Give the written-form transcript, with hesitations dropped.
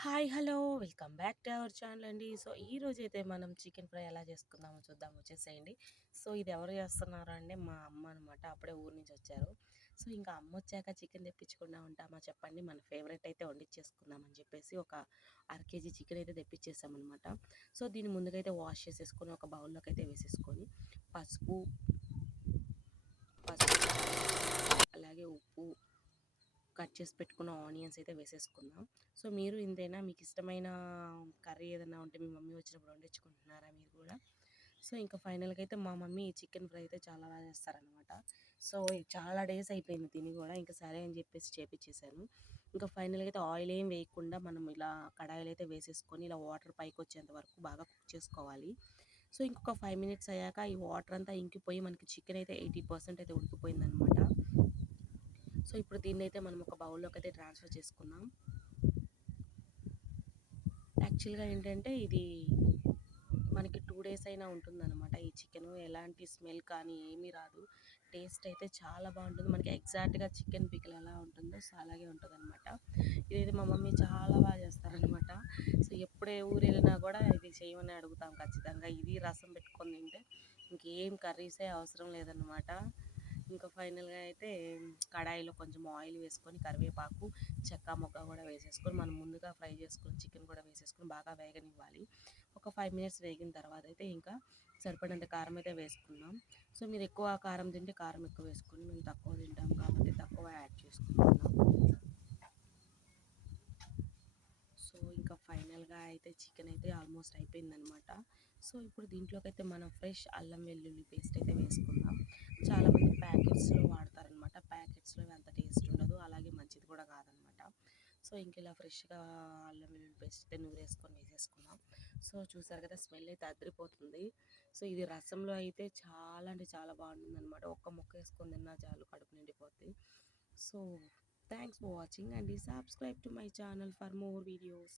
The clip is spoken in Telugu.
Hi! Hello! Welcome back to our channel అండి. సో, ఈరోజైతే మనం చికెన్ ఫ్రై ఎలా చేసుకుందామో చూద్దాం వచ్చేసేయండి. సో, ఇది ఎవరు చేస్తున్నారు అంటే మా అమ్మ అనమాట. అప్పుడే ఊరు నుంచి వచ్చారు. సో, ఇంకా అమ్మొచ్చాక చికెన్ తెప్పించకుండా ఉంటామా చెప్పండి. మన ఫేవరెట్ అయితే వండిచ్చేసుకుందాం అని చెప్పేసి ఒక అర కేజీ చికెన్ అయితే తెప్పించేసామనమాట. సో, దీన్ని ముందుగైతే వాష్ చేసేసుకొని ఒక బౌల్‌లోకి అయితే వేసేసుకొని పసుపు, పసుపు, అలాగే ఉప్పు, కట్ చేసి పెట్టుకున్న ఆనియన్స్ అయితే వేసేసుకుందాం. సో, మీరు ఇంతేనా? మీకు ఇష్టమైన కర్రీ ఏదైనా ఉంటే మీ మమ్మీ వచ్చినప్పుడు వండించుకుంటున్నారా మీరు కూడా? సో, ఇంకా ఫైనల్‌గా అయితే మా మమ్మీ చికెన్ ఫ్రై అయితే చాలా బాగా చేస్తారనమాట. సో, చాలా డేస్ అయిపోయింది తిని కూడా. ఇంకా సరే అని చెప్పేసి చేపిచ్చేసాను. ఇంకా ఫైనల్‌గా అయితే ఆయిల్ ఏం వేయకుండా మనం ఇలా కడాయిలో అయితే వేసేసుకొని ఇలా వాటర్ పైకొచ్చేంత వరకు బాగా కుక్ చేసుకోవాలి. సో, ఇంకొక 5 మినిట్స్ అయ్యాక ఈ వాటర్ అంతా ఇంకిపోయి మనకి చికెన్ అయితే 80% అయితే ఉడికిపోయిందనమాట. సో, ఇప్పుడు దీన్నైతే మనం ఒక బౌల్‌లోకి అయితే ట్రాన్స్‌ఫర్ చేసుకుందాం. యాక్చువల్‌గా ఏంటంటే ఇది మనకి 2 డేస్ అయినా ఉంటుందనమాట. ఈ చికెను ఎలాంటి స్మెల్ కానీ ఏమీ రాదు. టేస్ట్ అయితే చాలా బాగుంటుంది. మనకి ఎగ్జాక్ట్‌గా చికెన్ పికిల్ ఎలా ఉంటుందో సో, అలాగే ఉంటదనమాట. ఇదైతే మా మమ్మీ చాలా బాగా చేస్తారనమాట. సో, ఎప్పుడు ఏ ఊరెళ్ళినా కూడా ఇది చేయమని అడుగుతాం ఖచ్చితంగా. ఇది రసం పెట్టుకొని తింటే ఇంకేం కర్రీసే అవసరం లేదనమాట. ఇంకా ఫైనల్‌గా అయితే కడాయిలో కొంచెం ఆయిల్ వేసుకొని కరివేపాకు, చెక్క, మొగ్గ కూడా వేసేసుకొని మనం ముందుగా ఫ్రై చేసుకున్న చికెన్ కూడా వేసేసుకొని బాగా వేగనివ్వాలి. ఒక 5 మినిట్స్ వేగిన తర్వాత అయితే ఇంకా సరిపడినంత కారం అయితే వేసుకుందాం. సో, మీరు ఎక్కువ కారం తింటే కారం ఎక్కువ వేసుకోండి. మేము తక్కువ తింటాం కాబట్టి తక్కువ యాడ్ చేసుకుంటున్నాం. సో, ఇంకా ఫైనల్‌గా అయితే చికెన్ అయితే ఆల్మోస్ట్ అయిపోయిందనమాట. సో, ఇప్పుడు దీంట్లోకైతే మనం ఫ్రెష్ అల్లం వెల్లుల్లి పేస్ట్ అయితే వేసుకుందాం. చాలామంది ప్యాకెట్స్‌లో వాడతారనమాట. ప్యాకెట్స్‌లో అంత టేస్ట్ ఉండదు. అలాగే మంచిది కూడా కాదనమాట. సో, ఇంక ఇలా ఫ్రెష్‌గా అల్లం వెల్లుల్లి పేస్ట్ అయితే నూరేసుకొని వేసేసుకుందాం. సో, చూసారు కదా స్మెల్ అయితే అదిరిపోతుంది. సో, ఇది రసంలో అయితే చాలా అంటే చాలా బాగుంటుందనమాట. ఒక్క ముక్క వేసుకొని తిన్నా చాలు కడుపు నిండిపోద్ది. So, thanks for watching and subscribe to my channel for more videos.